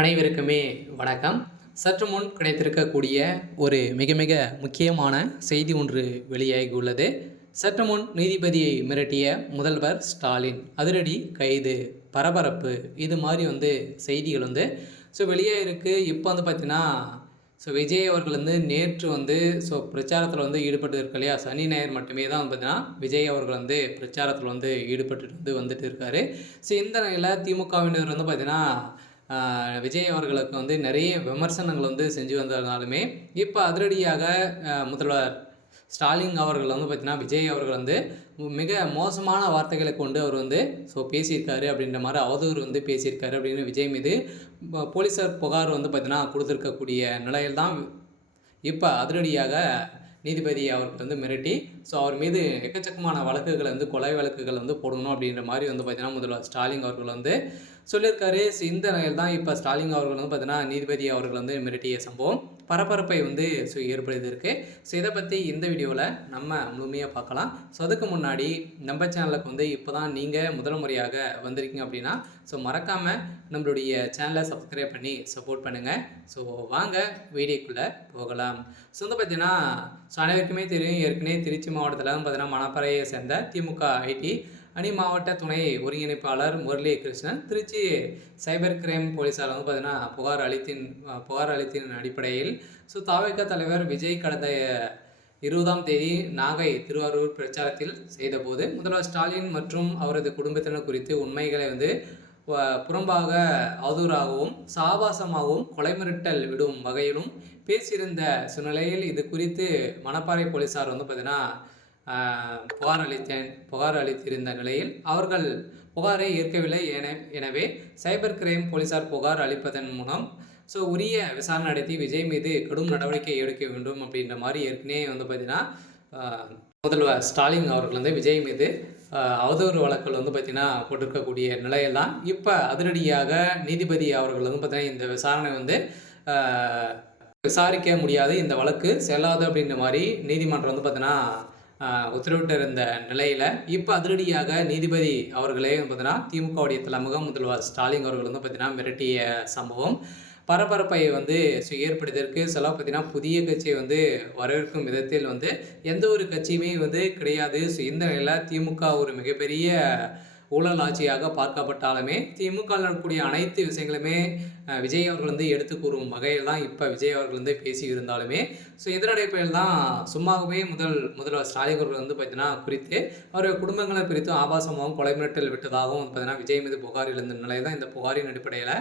அனைவருக்குமே வணக்கம். சற்று முன் கிடைத்திருக்கக்கூடிய ஒரு மிக மிக முக்கியமான செய்தி ஒன்று வெளியாகியுள்ளது. சற்று முன் நீதிபதியை மிரட்டிய முதல்வர் ஸ்டாலின் அதிரடி கைது, பரபரப்பு, இது மாதிரி செய்திகள் வெளியாகிருக்கு. இப்போ பார்த்தீங்கன்னா விஜய் அவர்கள் நேற்று பிரச்சாரத்தில் ஈடுபட்டு இருக்கு இல்லையா. சனி ஞாயிறு மட்டுமே தான் பார்த்தீங்கன்னா விஜய் அவர்கள் பிரச்சாரத்தில் ஈடுபட்டு வந்துட்டு இருக்காரு. இந்த நிலையில் திமுகவினர் பார்த்தீங்கன்னா விஜய் அவர்களுக்கு நிறைய விமர்சனங்கள் செஞ்சு வந்ததுனாலுமே இப்போ அதிரடியாக முதல்வர் ஸ்டாலின் அவர்கள் பார்த்தீங்கன்னா விஜய் அவர்கள் மிக மோசமான வார்த்தைகளை கொண்டு அவர் பேசியிருக்காரு அப்படின்ற மாதிரி அவதூறு பேசியிருக்காரு அப்படின்னு விஜய் மீது போலீஸார் புகார் பார்த்தீங்கன்னா கொடுத்துருக்கக்கூடிய நிலையில் தான் இப்போ அதிரடியாக நீதிபதி அவருக்கு மிரட்டி அவர் மீது எக்கச்சக்கமான வழக்குகள் கொலை வழக்குகள் போடணும் அப்படின்ற மாதிரி பார்த்தீங்கன்னா முதல்வர் ஸ்டாலின் அவர்கள் சொல்லியிருக்காரு. இந்த நிலையில் தான் இப்போ ஸ்டாலின் அவர்கள் பார்த்தீங்கன்னா நீதிபதி அவர்கள் மிரட்டிய சம்பவம் பரபரப்பை ஏற்படுத்தியிருக்கு. இதை பற்றி இந்த வீடியோவில் நம்ம முழுமையாக பார்க்கலாம். அதுக்கு முன்னாடி நம்ம சேனலுக்கு இப்போ தான் நீங்கள் முதல் முறையாக வந்திருக்கீங்க அப்படின்னா மறக்காமல் நம்மளுடைய சேனலை சப்ஸ்கிரைப் பண்ணி சப்போர்ட் பண்ணுங்கள். வாங்க வீடியோக்குள்ளே போகலாம். பார்த்தீங்கன்னா அனைவருக்குமே தெரியும், ஏற்கனவே திருச்சி மாவட்டத்தில் பார்த்தீங்கன்னா மணப்பாறையை சேர்ந்த திமுக ஐடி அணி மாவட்ட துணை ஒருங்கிணைப்பாளர் முரளி கிருஷ்ணன் திருச்சி சைபர் கிரைம் போலீஸார் பார்த்தீங்கன்னா புகார் அளித்தின் அடிப்படையில் தாவேகா தலைவர் விஜய் கடந்த 20ஆம் தேதி நாகை திருவாரூர் பிரச்சாரத்தில் செய்தபோது முதல்வர் ஸ்டாலின் மற்றும் அவரது குடும்பத்தினர் குறித்து உண்மைகளை புறம்பாக அவதூறாகவும் சாபாசமாகவும் கொலை மிரட்டல் விடும் வகையிலும் பேசியிருந்த சூழ்நிலையில் இது குறித்து மணப்பாறை போலீஸார் பார்த்தீங்கன்னா புகார் அளித்திருந்த நிலையில் அவர்கள் புகாரை ஏற்கவில்லை. எனவே சைபர் கிரைம் போலீஸார் புகார் அளிப்பதன் மூலம் உரிய விசாரணை நடத்தி விஜய் மீது கடும் நடவடிக்கை எடுக்க வேண்டும் அப்படின்ற மாதிரி ஏற்கனவே பார்த்தீங்கன்னா முதல்வர் ஸ்டாலின் அவர்கள் விஜய் மீது அவதூறு வழக்குகள் பார்த்தீங்கன்னா போட்டிருக்கக்கூடிய நிலையெல்லாம் இப்போ அதிரடியாக நீதிபதி அவர்கள் பார்த்தீங்கன்னா இந்த விசாரணை விசாரிக்க முடியாது, இந்த வழக்கு செல்லாது அப்படின்ற மாதிரி நீதிமன்றம் பார்த்தீங்கன்னா உத்தரவிட்டு இருந்த நிலையில் இப்போ அதிரடியாக நீதிபதி அவர்களே பார்த்தீங்கன்னா திமுகவுடைய தலைமுகம் முதல்வர் ஸ்டாலின் அவர்கள் பார்த்தீங்கன்னா மிரட்டிய சம்பவம் பரபரப்பை ஏற்படுத்தியிருக்கு. சில பார்த்தீங்கன்னா புதிய கட்சியை வரவேற்கும் விதத்தில் எந்த ஒரு கட்சியுமே கிடையாது. இந்த நிலையில் திமுக ஒரு மிகப்பெரிய ஊழல் ஆட்சியாக பார்க்கப்பட்டாலுமே திமுக நடக்கக்கூடிய அனைத்து விஷயங்களுமே விஜய் அவர்கள் எடுத்து கூறும் வகையில் தான் இப்போ விஜய் அவர்கள் பேசி இருந்தாலுமே இதனடைப்பில் தான் சும்மாகவே முதல்வர் ஸ்டாலின் அவர்கள் பார்த்தீங்கன்னா குறித்து அவருடைய குடும்பங்களை பிரித்து ஆபாசமாகவும் கொலை மிரட்டல் விட்டதாகவும் பார்த்தீங்கன்னா விஜய் மீது புகார் எழுந்த நிலையில் தான் இந்த புகாரின் அடிப்படையில்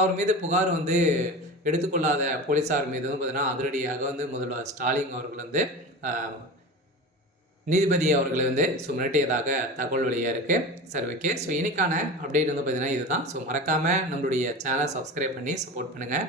அவர் மீது புகார் எடுத்துக்கொள்ளாத போலீஸார் மீது பார்த்தீங்கன்னா அதிரடியாக முதல்வர் ஸ்டாலின் அவர்கள் நீதிபதி அவர்களை மிரட்டியதாக தகவல் வெளியாக இருக்குது. சரி, ஓகே. இன்னைக்கான அப்டேட் பார்த்தீங்கன்னா இதுதான். மறக்காமல் நம்மளுடைய சேனலை சப்ஸ்கிரைப் பண்ணி சப்போர்ட் பண்ணுங்கள்.